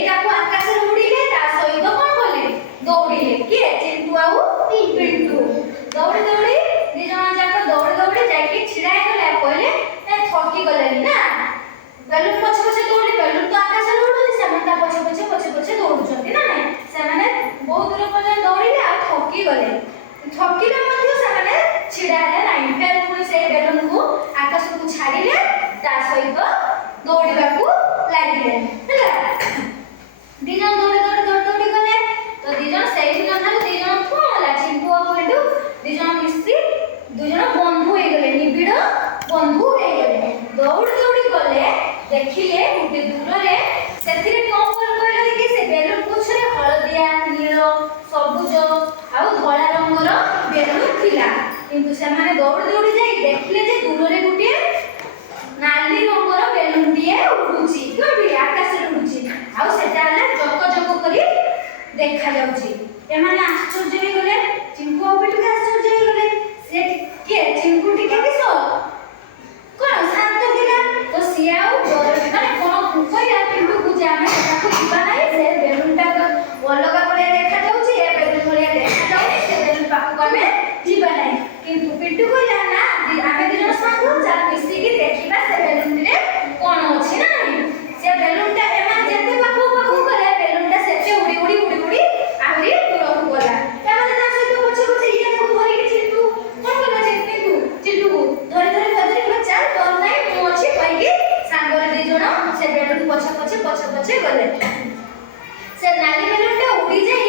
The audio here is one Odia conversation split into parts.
ସେଇଟାକୁ ଆକାଶରେ ଉଡ଼ିଲେ ତା ସହିତ କ'ଣ କଲେ ଦୌଡ଼ିଲେ କିଏ ଚିଣ୍ଟୁ ଆଉ ପିଣ୍ଟୁ ଦୌଡ଼ି ଦୌଡ଼ି ଦି ଜଣ ଯାକ ଦୌଡ଼ି ଦୌଡ଼ି ଯାଇକି ଛିଡ଼ା ହେଇଗଲେ ଆଉ କହିଲେ ଥକି ଗଲେଣି ନା ବେଲୁନ ପଛେ ପଛେ ଦୌଡ଼ି ବେଲୁନ ତ ଆକାଶରେ ଉଡ଼ୁଛି ସେମାନେ ତା ପଛେ ପଛେ ଦୌଡ଼ୁଛନ୍ତି ନା ନାଇଁ ସେମାନେ ବହୁତ ଦୂର ପର୍ଯ୍ୟନ୍ତ ଦୌଡ଼ିଲେ ଆଉ ଥକି ଗଲେ ଥକିଲେ ମଧ୍ୟ ସେମାନେ ଛିଡ଼ା ହେଲେ ନାହିଁ ଫେର ପୁଣି ସେଇ ବେଲୁନକୁ ଆକାଶକୁ ଛାଡ଼ିଲେ ତା ସହିତ ଦୌଡ଼ିବାକୁ ଲାଗିଲେ ହେଲା ଦି ଜଣ ଦୌଡ଼ି ଗଲେ ତ ଦି ଜଣ ସେଇଦିନ ଠାରୁ ଦି ଜଣ କ'ଣ ହେଲା ଚିଣ୍ଟୁ ଆଉ ପିଣ୍ଟୁ ଦି ଜଣ ମିଶି ଦୁଇ ଜଣ ବନ୍ଧୁ ହେଇଗଲେ ନିବିଡ଼ ବନ୍ଧୁ ହେଇଗଲେ ଦୌଡ଼ି ଦୌଡ଼ି ଗଲେ ଦେଖିଲେ ଗୋଟେ ଦୂରରେ ସେଥିରେ କ'ଣ କହିଲେ କି ସେ ବେଲୁନ ପଛରେ ହଳଦିଆ ନୀଳ ସବୁଜ ଆଉ ଧଳା ରଙ୍ଗର ବେଲୁନ ଥିଲା କିନ୍ତୁ ସେମାନେ ଦୌଡ଼ି ଦୌଡ଼ି ଯାଇ ଦେଖିଲେ ଯେ ଦୂରରେ ଗୋଟିଏ ନାଲି ରଙ୍ଗର ବେଲୁନଟିଏ ଉଡୁଛି କୋଉଠି ଆକାଶରେ ଉଡୁଛି ଆଉ ସେଟା ହେଲା ଜକ ଜକ କରି ଦେଖାଯାଉଛି ଏମାନେ ଆଶ୍ଚର୍ଯ୍ୟ ହେଇଗଲେ ଚିଙ୍କୁ ଆଉ ପିଣ୍ଟୁ ଆଶ୍ଚର୍ଯ୍ୟ ହେଇଗଲେ ସେ କିଏ ଚିଙ୍କୁ ଟିକେ କିସ କ'ଣ ଶାନ୍ତ ଥିଲା ତ ସିଏ ଆଉ ମାନେ କ'ଣ କହିଲା ପିଣ୍ଟୁକୁ ଯେ ଆମେ ସେଟାକୁ ଯିବା ନାହିଁ ସେ ବେଲୁନଟା ଅଲଗା ଭଳିଆ ଦେଖାଯାଉଛି ଏ ବେଲୁନ ଭଳିଆ ଦେଖାଯାଉଛି ସେ ବେଲୁନ ପାଖକୁ ଆମେ ଯିବା ନାହିଁ କିନ୍ତୁ ପିଣ୍ଟୁ କହିଲା ନା ଆମେ ଦି ଜଣ ସାଙ୍ଗ ଚାଲ ମିଶିକି ଦେଖିବା ସେ ବେଲୁନରେ କ'ଣ ଅଛି ନା ସେ ବେଲୁନଟା ଏମାନେ ଯେତେ ପାଖକୁ ଗଲେ ବେଲୁନଟା ସେତେ ଉଡ଼ି ଆହୁରି ଦୂରକୁ ଗଲା ଏମାନେ ତା ସହିତ ପଛେ ଇଏକୁ ଧରିକି ଚିଣ୍ଟୁ କ'ଣ କଲା ଚିଣ୍ଟୁକୁ ଧରି ଚାଲ ତୋର ନାହିଁ ମୁଁ ଅଛି କହିକି ସାଙ୍ଗରେ ଦି ଜଣ ସେ ବେଲୁନ ପଛେ ପଛେ ଗଲେ ସେ ନାଲି ବେଲୁନଟା ଉଡ଼ି ଯାଇ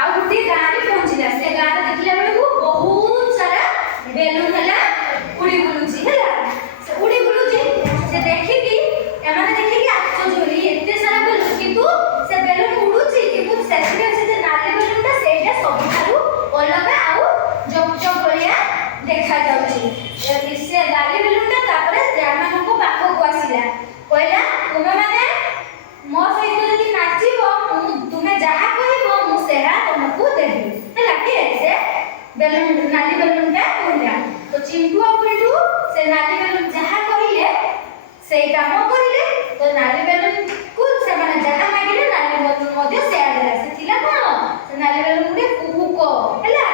ଆଉ ଗୋଟିଏ ଗାଁରେ ପହଞ୍ଚିଲା ସେ ଗାଁରେ ଦେଖିଲା ବେଳକୁ ବହୁତ ସାରା ବେଲୁନ ହେଲା ଉଡ଼ି ବୁଲୁଛି ହେଲା ସେ ଉଡ଼ି ବୁଲୁଛି ସେ ଦେଖିକି ଏମାନେ ଦେଖିକି ଆଶ୍ଚର୍ଯ୍ୟ ହେଲେ ଏତେ ସାରା ବେଲୁନ କିନ୍ତୁ ସେ ବେଲୁନ ଉଡୁଛି କିନ୍ତୁ ସେଥିରେ ସେ ଯେ ନାଲି ବେଲୁନଟା ସେଇଟା ସବୁଠାରୁ ଅଲଗା ଆଉ ଜକ ଭଳିଆ ଦେଖାଯାଉଛି ସେ ନାଲି ବେଲୁନଟା ତାପରେ ଏମାନଙ୍କ ପାଖକୁ ଆସିଲା କହିଲା ତୁମେମାନେ ମୋ ସହିତ ଯଦି ନାଚିବ ତୁମେ ଯାହା କହିବ ମୁଁ ସେହା ତମକୁ ଦେବି ହେଲା କିଏ ସେ ବେଲୁନ ନାଲି ବେଲୁନଟା କହିଲା ତ ଚିଣ୍ଟୁ ଆଉ ପିଣ୍ଟୁ ସେ ନାଲି ବେଲୁନ ଯାହା କହିଲେ ସେଇ କାମ କରିଲେ ତ ନାଲି ବେଲୁନକୁ ସେମାନେ ଯାହା ମାଗିଲେ ନାଲି ବେଲୁନ ମଧ୍ୟ ସେୟା ଦେଲା ସେ ଥିଲା କ'ଣ ସେ ନାଲି ବେଲୁନ ଗୋଟେ କୁହୁକ ହେଲା